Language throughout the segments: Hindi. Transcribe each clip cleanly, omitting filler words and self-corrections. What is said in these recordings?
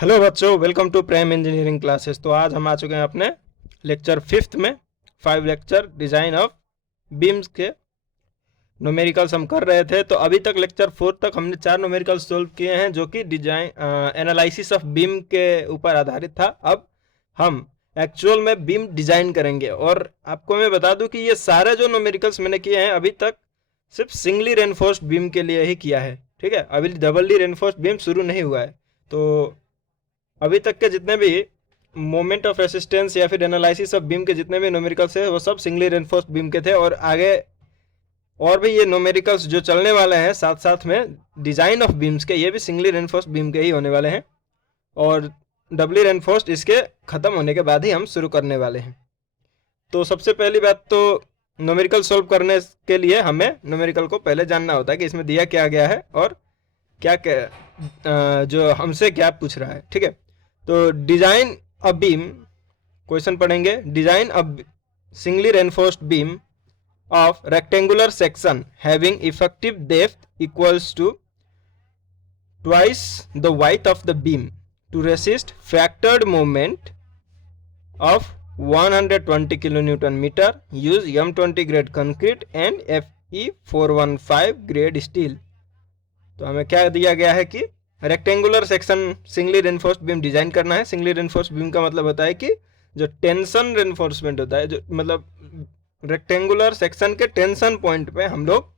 हेलो बच्चों, welcome to prime engineering classes. तो आज हम आ चुके हैं अपने लेक्चर 5th में। 5 लेक्चर डिज़ाइन ऑफ बीम्स के न्यूमेरिकल्स हम कर रहे थे। तो अभी तक लेक्चर 4 तक हमने 4 न्यूमेरिकल्स सोल्व किए हैं जो कि डिजाइन एनालिसिस ऑफ बीम के ऊपर आधारित था। अब हम एक्चुअल में बीम डिजाइन करेंगे। और आपको मैं बता दूं कि ये सारे जो न्यूमेरिकल्स मैंने किए हैं अभी तक सिर्फ सिंगली रेनफोर्स्ड बीम के लिए ही किया है। ठीक है, अभी डबली रेनफोर्स्ड बीम शुरू नहीं हुआ है। तो अभी तक के जितने भी मोमेंट ऑफ रेसिस्टेंस या फिर एनालिसिस ऑफ बीम के जितने भी न्यूमेरिकल्स है वो सब सिंगली रेनफोर्स्ड बीम के थे। और आगे और भी ये न्यूमेरिकल्स जो चलने वाले हैं साथ साथ में डिजाइन ऑफ बीम्स के, ये भी सिंगली रेनफोर्स्ड बीम के ही होने वाले हैं। और डबली रेनफोर्स्ड इसके ख़त्म होने के बाद ही हम शुरू करने वाले हैं। तो सबसे पहली बात तो न्यूमेरिकल सोल्व करने के लिए हमें न्यूमेरिकल को पहले जानना होता है कि इसमें दिया क्या गया है और क्या क्या जो हमसे क्या पूछ रहा है। ठीक है, तो डिजाइन अ बीम क्वेश्चन पढ़ेंगे। Design a singly reinforced beam of rectangular section having effective depth equals to twice the width of the beam to resist factored moment of 120 kilonewton metre use M20 grade concrete and Fe415 grade steel. तो हमें क्या दिया गया है कि rectangular section singly reinforced beam design करना है। सिंगली रेनफोर्स्ड बीम का मतलब होता है कि जो टेंशन रेनफोर्समेंट होता है, जो मतलब रेक्टेंगुलर सेक्शन के टेंशन पॉइंट पे हम लोग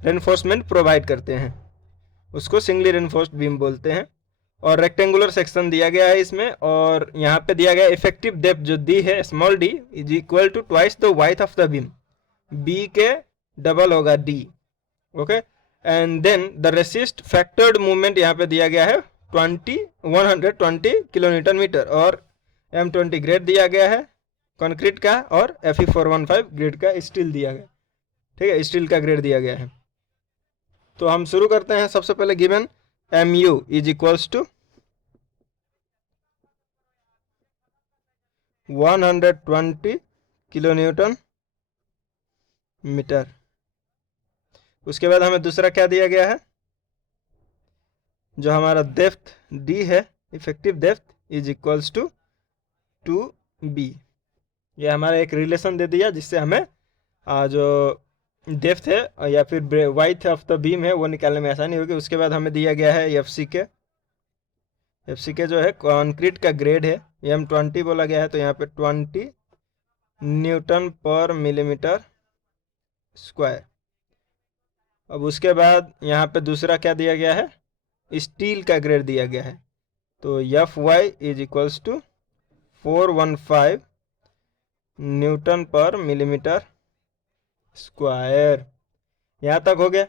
रेनफोर्समेंट प्रोवाइड करते हैं, उसको सिंगली रेनफोर्स्ड बीम बोलते हैं। और रेक्टेंगुलर सेक्शन दिया गया है इसमें, और यहाँ पे दिया गया इफेक्टिव डेप्थ जो दी है small d is equal to twice the width of the beam, b के डबल होगा d. Okay, and then the resist factored movement यहाँ पे दिया गया है 120 किलोमीटर मीटर, और M20 ग्रेड दिया गया है कंक्रीट का, और Fe415 ग्रेड का स्टील दिया गया। ठीक है, स्टील का ग्रेड दिया गया है। तो हम शुरू करते हैं। सबसे पहले given Mu is equals to 120 kilonewton metre. उसके बाद हमें दूसरा क्या दिया गया है, जो हमारा डेप्थ डी है, effective depth is equals to 2b। ये हमारा एक रिलेशन दे दिया जिससे हमें जो डेप्थ है या फिर वाइथ ऑफ द बीम है वो निकालने में आसानी होगी। उसके बाद हमें दिया गया है एफ सी के जो है कंक्रीट का ग्रेड है, M20 बोला गया है, तो यहाँ पे 20 न्यूटन पर मिलीमीटर स्क्वायर। अब उसके बाद यहाँ पे दूसरा क्या दिया गया है, स्टील का ग्रेड दिया गया है, तो Fy is equals to 415 newton per millimetre square. यहाँ तक हो गया।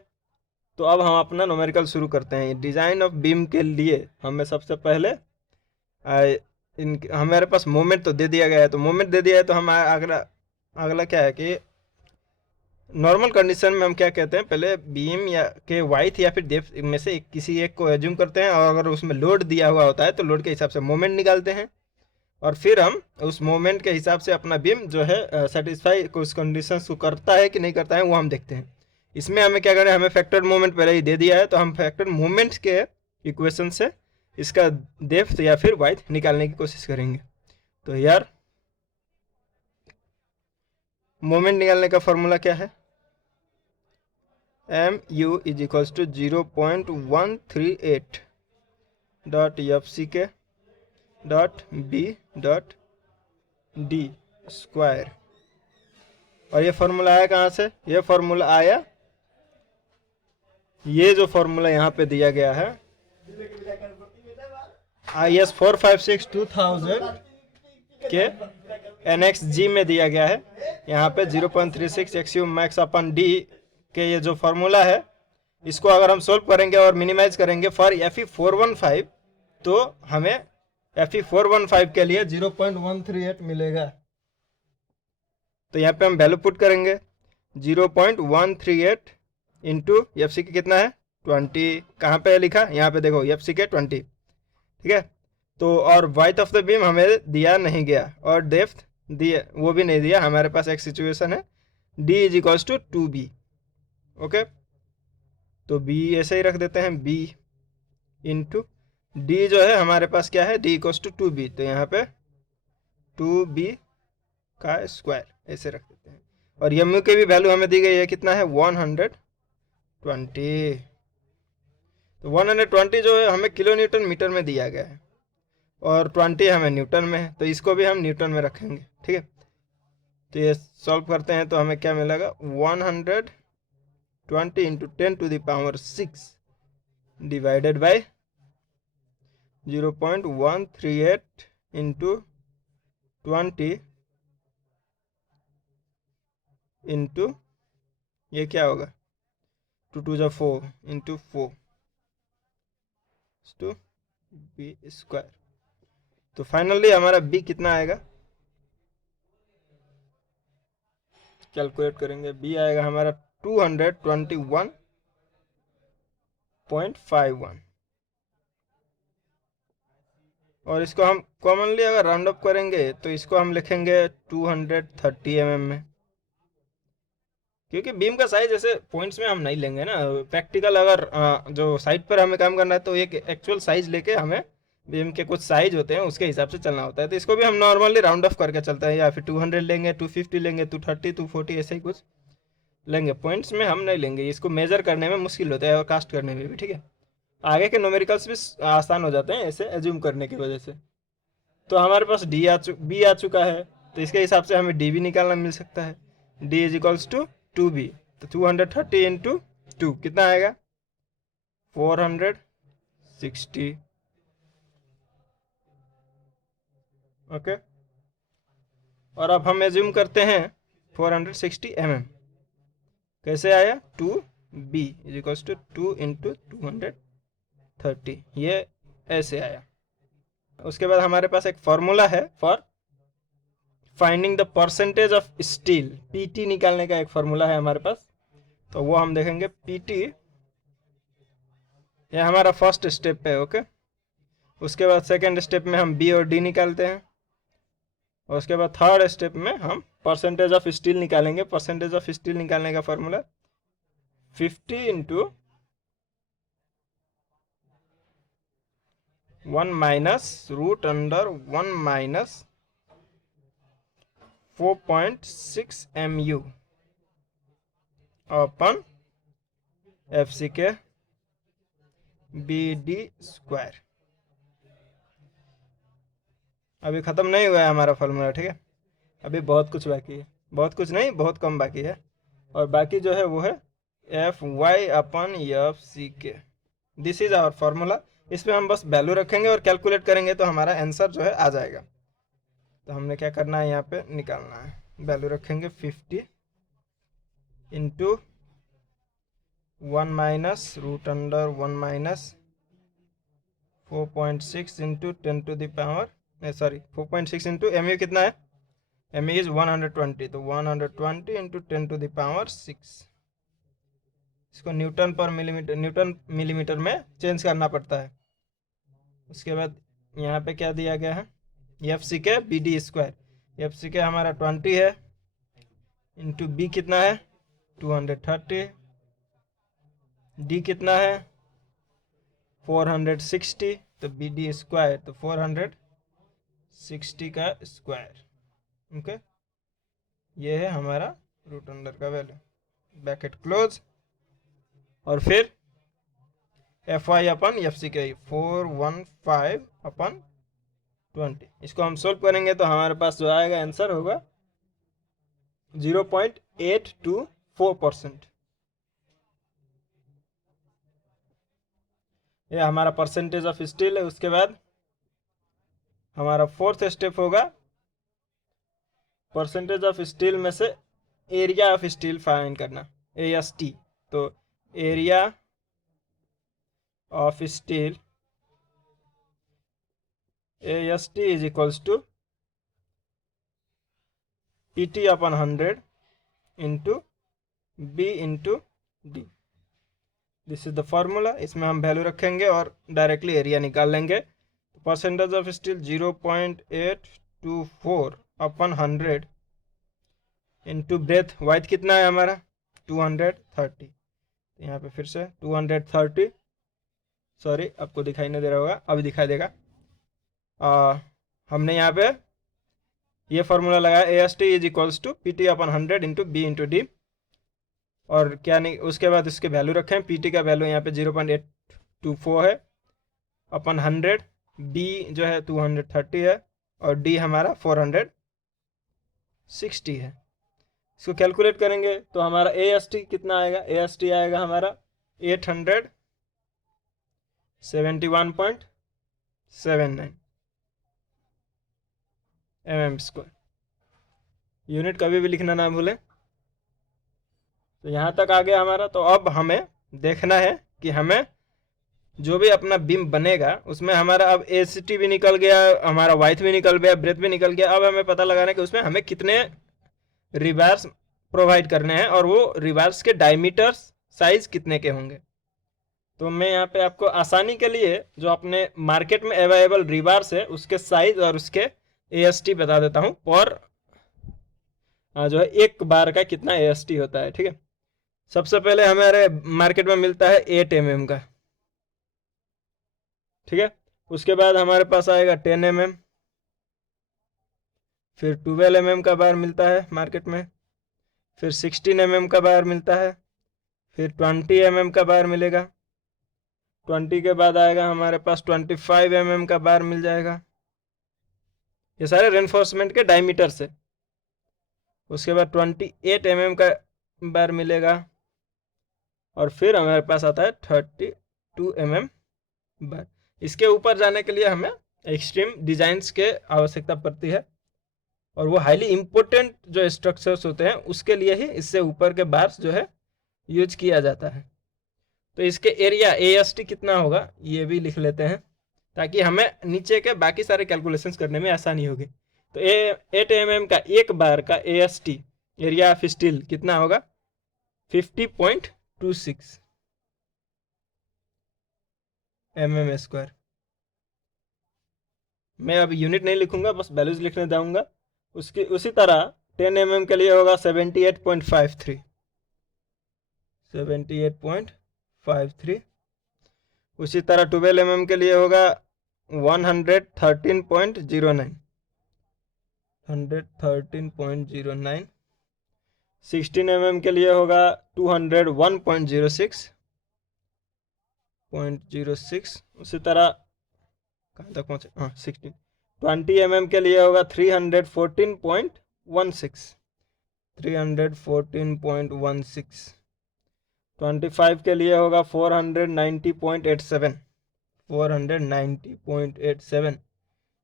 तो अब हम अपना न्यूमेरिकल शुरू करते हैं। डिज़ाइन ऑफ बीम के लिए हमें सबसे पहले हमारे पास मोमेंट तो दे दिया गया है, तो मोमेंट दे दिया है तो हम अगला क्या है कि नॉर्मल कंडीशन में हम क्या कहते हैं, पहले बीम या के वाइथ या फिर डेप्थ में से किसी एक को एज्यूम करते हैं, और अगर उसमें लोड दिया हुआ होता है तो लोड के हिसाब से मोमेंट निकालते हैं, और फिर हम उस मोमेंट के हिसाब से अपना बीम जो है सेटिस्फाई उस कंडीशन को करता है कि नहीं करता है वो हम देखते हैं। इसमें हमें क्या करना है, हमें फैक्टर्ड मोमेंट पहले ही दे दिया है, तो हम फैक्टर्ड मोमेंट के इक्वेशन से इसका डेप्थ या फिर वाइथ निकालने की कोशिश करेंगे। तो यार मोमेंट निकालने का फॉर्मूला क्या है, Mu is equals to 0.138 dot FCK dot B dot D square. और ये फॉर्मूला आया कहाँ से, ये फॉर्मूला आया, ये जो फॉर्मूला यहाँ पे दिया गया है IS 456-2000 के NXG में दिया गया है। यहाँ पे 0.36 XU मैक्स अपन D के ये जो फॉर्मूला है, इसको अगर हम सोल्व करेंगे और मिनिमाइज करेंगे फॉर Fe415, तो हमें Fe415 के लिए 0.138 मिलेगा। तो यहाँ पे हम वैल्यू पुट करेंगे 0.138 इंटू FC के कितना है 20, कहाँ पे लिखा, यहाँ पे देखो FC के 20। ठीक है, तो और वाइथ ऑफ द बीम हमें दिया नहीं गया, और डेप्थ दिया वो भी नहीं दिया। हमारे पास एक सिचुएशन है D is equals to 2b। Okay, तो B ऐसे ही रख देते हैं, B इंटू डी जो है हमारे पास क्या है, डी इक्वल्स टू 2b, तो यहाँ पे 2b का स्क्वायर ऐसे रख देते हैं। और यू की भी वैल्यू हमें दी गई है, कितना है 120। तो 120 जो है हमें किलो न्यूटन मीटर में दिया गया है और 20 हमें न्यूटन में है, तो इसको भी हम न्यूटन में रखेंगे। ठीक है, तो ये सॉल्व करते हैं तो हमें क्या मिलेगा, 120 into 10⁻6 divided by 0.138 into 20 into ये क्या होगा, 2 × 2 = 4 इंटू 4 टू बी स्क्वायर। तो फाइनली हमारा बी कितना आएगा, कैलकुलेट करेंगे, बी आएगा हमारा 221.51। और इसको हम कॉमनली अगर राउंड अप करेंगे तो इसको हम लिखेंगे 230 mm में, क्योंकि बीम का साइज ऐसे पॉइंट्स में हम नहीं लेंगे ना। प्रैक्टिकल अगर जो साइट पर हमें काम करना है तो एक एक्चुअल साइज लेके हमें बीम के कुछ साइज होते हैं उसके हिसाब से चलना होता है। तो इसको भी हम नॉर्मली राउंड ऑफ करके चलते हैं, या फिर 200 लेंगे, 250 लेंगे, 230, 240 ऐसे ही कुछ लेंगे। पॉइंट्स में हम नहीं लेंगे, इसको मेजर करने में मुश्किल होता है और कास्ट करने में भी। ठीक है, आगे के न्यूमेरिकल्स भी आसान हो जाते हैं ऐसे एज्यूम करने की वजह से। तो हमारे पास बी आ चुका है, तो इसके हिसाब से हमें डी भी निकालना मिल सकता है। D is equals to 2b, तो 230 इंटू 2 कितना आएगा, 460। ओके, और अब हम एज्यूम करते हैं 460 mm। कैसे आया, 2b is equals to 2 into 230, ये ऐसे आया। उसके बाद हमारे पास एक फॉर्मूला है for finding the percentage of steel, PT निकालने का एक फॉर्मूला है हमारे पास, तो वो हम देखेंगे। पीटी ये हमारा फर्स्ट स्टेप है। ओके, उसके बाद सेकंड स्टेप में हम बी और डी निकालते हैं, और उसके बाद थर्ड स्टेप में हम परसेंटेज ऑफ स्टील निकालेंगे। परसेंटेज ऑफ स्टील निकालने का formula 50 into 1 minus root under 1 minus 4.6 mu upon FC के BD स्क्वायर। अभी ख़त्म नहीं हुआ है हमारा फॉर्मूला। ठीक है, अभी बहुत कुछ बाकी है, बहुत कुछ नहीं, बहुत कम बाकी है। और बाकी जो है वो है FY/FC। This is our formula. इसमें हम बस वैल्यू रखेंगे और कैलकुलेट करेंगे तो हमारा आंसर जो है आ जाएगा। तो हमने क्या करना है, यहाँ पे निकालना है, वैल्यू रखेंगे 50 into 1 minus root under 1 minus 4.6 into 4.6 into mu कितना है, mu इज 120, तो 120 इंटू 10⁻6। इसको न्यूटन मिलीमीटर में चेंज करना पड़ता है। उसके बाद यहाँ पे क्या दिया गया है, FC के BD स्क्वायर। FC के हमारा 20 है, इंटू B कितना है 230, D कितना है 460, तो BD स्क्वायर तो 460 का स्क्वायर। ओके, ये है हमारा रूट अंडर का वैल्यू, ब्रैकेट क्लोज। और फिर FY/FC के 415/20, इसको हम सोल्व करेंगे तो हमारे पास जो आएगा आंसर होगा 0.824%। ये हमारा परसेंटेज ऑफ स्टील है। उसके बाद हमारा फोर्थ स्टेप होगा परसेंटेज ऑफ स्टील में से एरिया ऑफ स्टील फाइंड करना, AST। तो area of steel AST is equals to PT/100 into B into D। This is the formula. इसमें हम वैल्यू रखेंगे और डायरेक्टली एरिया निकाल लेंगे। Percentage of steel 0.824/100 into breadth width कितना है हमारा 230। यहाँ पे फिर से 230 सॉरी आपको दिखाई नहीं दे रहा होगा, अभी दिखाई देगा। हमने यहाँ पे ये फार्मूला लगाया, A S T is equals to P T upon 100 into B into D, और क्या नहीं उसके बाद इसके वैल्यू रखें। पी टी का वैल्यू यहाँ पे 0.824 है अपन 100, बी जो है 230 है, और डी हमारा 460 है। इसको कैलकुलेट करेंगे तो हमारा ए एस टी कितना आएगा, ए एस टी आएगा हमारा 871.79 mm²। यूनिट कभी भी लिखना ना भूलें। तो यहाँ तक आ गया हमारा। तो अब हमें देखना है कि हमें जो भी अपना बीम बनेगा उसमें हमारा अब ए सी टी भी निकल गया, हमारा वाइथ भी निकल गया, ब्रेथ भी निकल गया। अब हमें पता लगाना है कि उसमें हमें कितने रिबार्स प्रोवाइड करने हैं और वो रिबार्स के डायमीटर्स साइज कितने के होंगे। तो मैं यहाँ पे आपको आसानी के लिए जो अपने मार्केट में अवेलेबल रिबार्स है उसके साइज और उसके AST बता देता हूँ, पर जो है एक बार का कितना AST होता है। ठीक है, सबसे पहले हमारे मार्केट में मिलता है 8 mm का। ठीक है, उसके बाद हमारे पास आएगा 10 mm, फिर 12 mm का बार मिलता है मार्केट में, फिर 16 mm का बार मिलता है, फिर 20 mm का बार मिलेगा। 20 के बाद आएगा हमारे पास 25 mm का बार मिल जाएगा। ये सारे रेनफोर्समेंट के डायमीटर से। उसके बाद 28 mm का बार मिलेगा, और फिर हमारे पास आता है 32 mm बार। इसके ऊपर जाने के लिए हमें एक्सट्रीम डिजाइन्स के आवश्यकता पड़ती है, और वो हाईली इम्पोर्टेंट जो स्ट्रक्चर्स होते हैं उसके लिए ही इससे ऊपर के बार्स जो है यूज किया जाता है। तो इसके एरिया AST कितना होगा ये भी लिख लेते हैं, ताकि हमें नीचे के बाकी सारे कैलकुलेशंस करने में आसानी होगी। तो 8 mm का एक बार का AST एरिया ऑफ स्टील कितना होगा, 50.26 mm²। मैं अब यूनिट नहीं लिखूंगा, बस वैल्यूज लिखने जाऊंगा। उसी तरह 10 mm के लिए होगा 78.53 78.53। उसी तरह 12 mm के लिए होगा 113.09 113.09। 16 mm के लिए होगा 201.06 उसी तरह कहाँ तक पहुँचे, हाँ 16। 20 mm के लिए होगा 314.16 314.16। 25 के लिए होगा 490.87 490.87।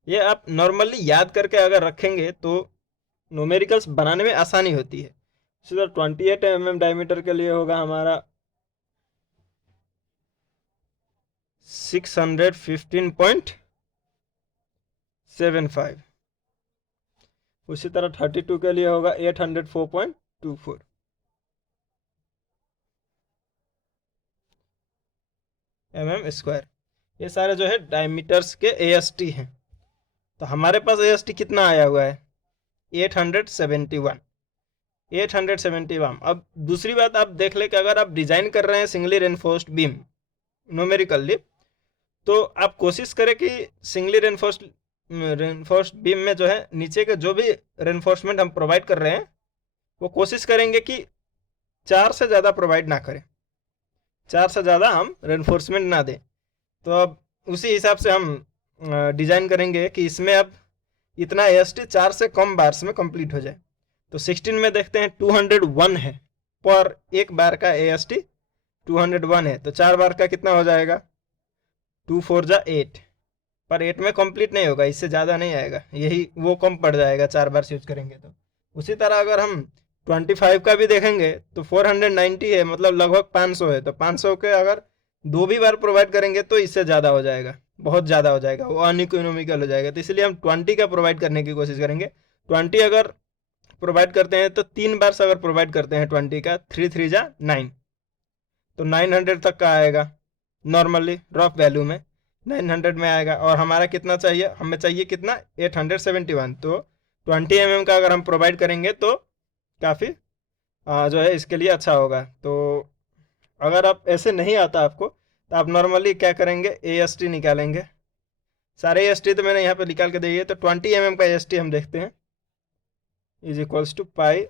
ये आप नॉर्मली याद करके अगर रखेंगे तो न्यूमेरिकल्स बनाने में आसानी होती है। इसी तरह 28 mm डायमीटर के लिए होगा हमारा 615.75। उसी तरह 32 के लिए होगा 804.24। mm²। ये सारे जो है डायमीटर्स के AST हैं। तो हमारे पास AST कितना आया हुआ है, 871। अब दूसरी बात आप देख ले कि अगर आप डिजाइन कर रहे हैं सिंगली रेनफोर्स्ड बीम न्यूमेरिकली, तो आप कोशिश करें कि सिंगली रेनफोर्स्ड बीम में जो है नीचे के जो भी रेनफोर्समेंट हम प्रोवाइड कर रहे हैं वो कोशिश करेंगे कि 4 से ज़्यादा प्रोवाइड ना करें, 4 से ज़्यादा हम रेनफोर्समेंट ना दें। तो अब उसी हिसाब से हम डिज़ाइन करेंगे कि इसमें अब इतना AST 4 से कम बार्स में कंप्लीट हो जाए। तो 16 में देखते हैं 201 है, पर एक बार का AST 201 है, तो 4 बार का कितना हो जाएगा, 2 4 जा 8, पर 8 में कंप्लीट नहीं होगा, इससे ज़्यादा नहीं आएगा, यही वो कम पड़ जाएगा 4 बार यूज करेंगे तो। उसी तरह अगर हम 25 का भी देखेंगे तो 490 है, मतलब लगभग 500 है, तो 500 के अगर 2 भी बार प्रोवाइड करेंगे तो इससे ज़्यादा हो जाएगा, बहुत ज़्यादा हो जाएगा, वो अनइकोनॉमिकल हो जाएगा। तो इसलिए हम 20 का प्रोवाइड करने की कोशिश करेंगे। 20 अगर प्रोवाइड करते हैं तो 3 बार से अगर प्रोवाइड करते हैं 20 का, 3 3 जा 9, तो 900 तक का आएगा नॉर्मली रफ वैल्यू में 900 में आएगा। और हमारा कितना चाहिए, हमें चाहिए कितना, 871। तो 20 mm का अगर हम प्रोवाइड करेंगे तो काफ़ी जो है इसके लिए अच्छा होगा। तो अगर आप ऐसे नहीं आता आपको, तो आप नॉर्मली क्या करेंगे, ए एस टी निकालेंगे। सारे ए एस टी तो मैंने यहाँ पे निकाल के दिए। तो 20 mm का ए एस टी हम देखते हैं, is equals to pi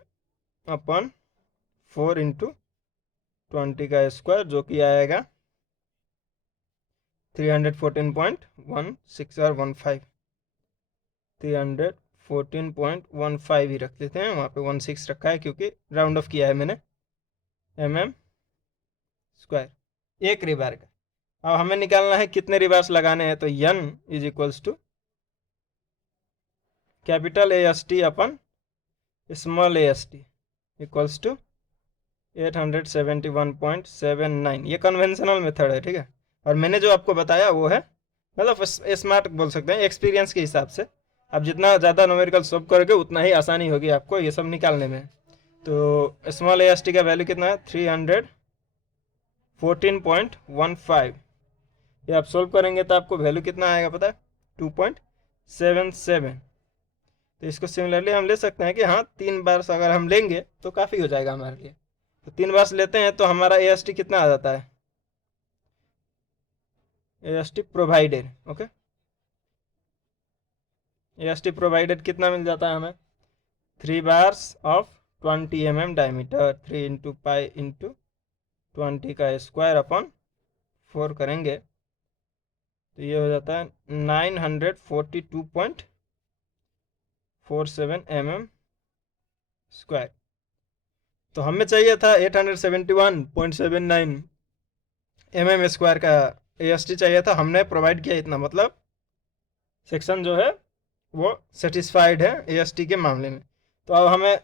upon 4 into 20 का स्क्वायर, जो कि आएगा 314.16 और 15, 314.15 ही रख लेते हैं। वहाँ पे 16 रखा है क्योंकि राउंड ऑफ किया है मैंने, mm स्क्वायर एक रिबार का। अब हमें निकालना है कितने रिबार्स लगाने हैं। तो n is equals to capital A S T upon small A S T equals to 871.79। ये कन्वेंशनल मेथड है, ठीक है। और मैंने जो आपको बताया वो है, मतलब स्मार्ट बोल सकते हैं, एक्सपीरियंस के हिसाब से। आप जितना ज़्यादा न्यूमेरिकल सॉल्व करोगे उतना ही आसानी होगी आपको ये सब निकालने में। तो स्मॉल ए एस टी का वैल्यू कितना है, 314.15। ये आप सोल्व करेंगे तो आपको वैल्यू कितना आएगा पता है, 2.77। तो इसको सिमिलरली हम ले सकते हैं कि हाँ 3 बार अगर हम लेंगे तो काफ़ी हो जाएगा हमारे लिए। तो 3 बार लेते हैं तो हमारा ए एस टी कितना आ जाता है, ए एस टी प्रोवाइडेड, ओके। ए एस टी प्रोवाइडेड कितना मिल जाता है हमें, 3 bars of 20 mm diameter, 3 into pi into 20 का स्क्वायर अपन 4 करेंगे तो ये हो जाता है 942.47 mm स्क्वायर। तो हमें चाहिए था 871.79 mm स्क्वायर का ए एस टी चाहिए था, हमने प्रोवाइड किया इतना, मतलब सेक्शन जो है वो सेटिस्फाइड है ए एस टी के मामले में। तो अब हमें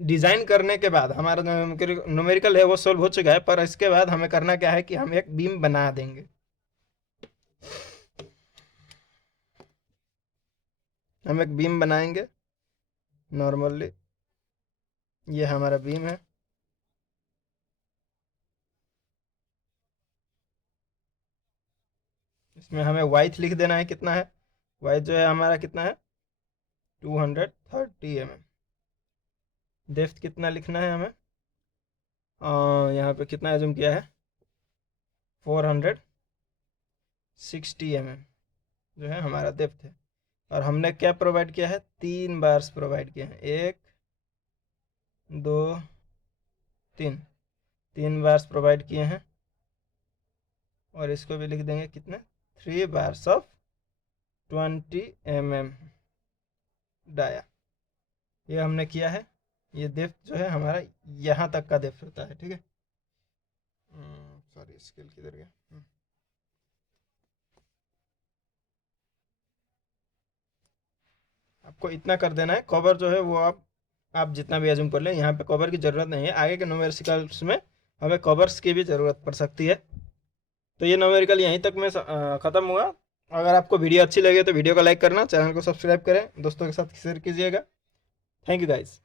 डिज़ाइन करने के बाद हमारा न्यूमेरिकल है वो सॉल्व हो चुका है, पर इसके बाद हमें करना क्या है कि हम एक बीम बना देंगे। हम एक बीम बनाएंगे नॉर्मली, ये हमारा बीम है। इसमें हमें वाइथ लिख देना है, कितना है वाइथ जो है हमारा कितना है 230 mm। डेप्थ कितना लिखना है हमें, यहाँ पे कितना एज्यूम किया है 460 mm जो है हमारा डेप्थ है। और हमने क्या प्रोवाइड किया है, 3 बार्स प्रोवाइड किए हैं, 1 2 3 बार्स प्रोवाइड किए हैं। और इसको भी लिख देंगे कितने, 3 बार्स ऑफ 20 mm डाया। ये हमने किया है। ये डेप्थ जो है हमारा यहाँ तक का डेप्थ होता है, ठीक है। सॉरी स्केल किधर गया, आपको इतना कर देना है। कवर जो है वो आप जितना भी एज्यूम कर लें, यहाँ पे कवर की ज़रूरत नहीं है। आगे के न्यूमेरिकल्स में हमें कवर्स की भी ज़रूरत पड़ सकती है। तो ये न्यूमेरिकल यहीं तक में ख़त्म हुआ। अगर आपको वीडियो अच्छी लगे तो वीडियो को लाइक करना, चैनल को सब्सक्राइब करें, दोस्तों के साथ शेयर कीजिएगा। Thank you guys.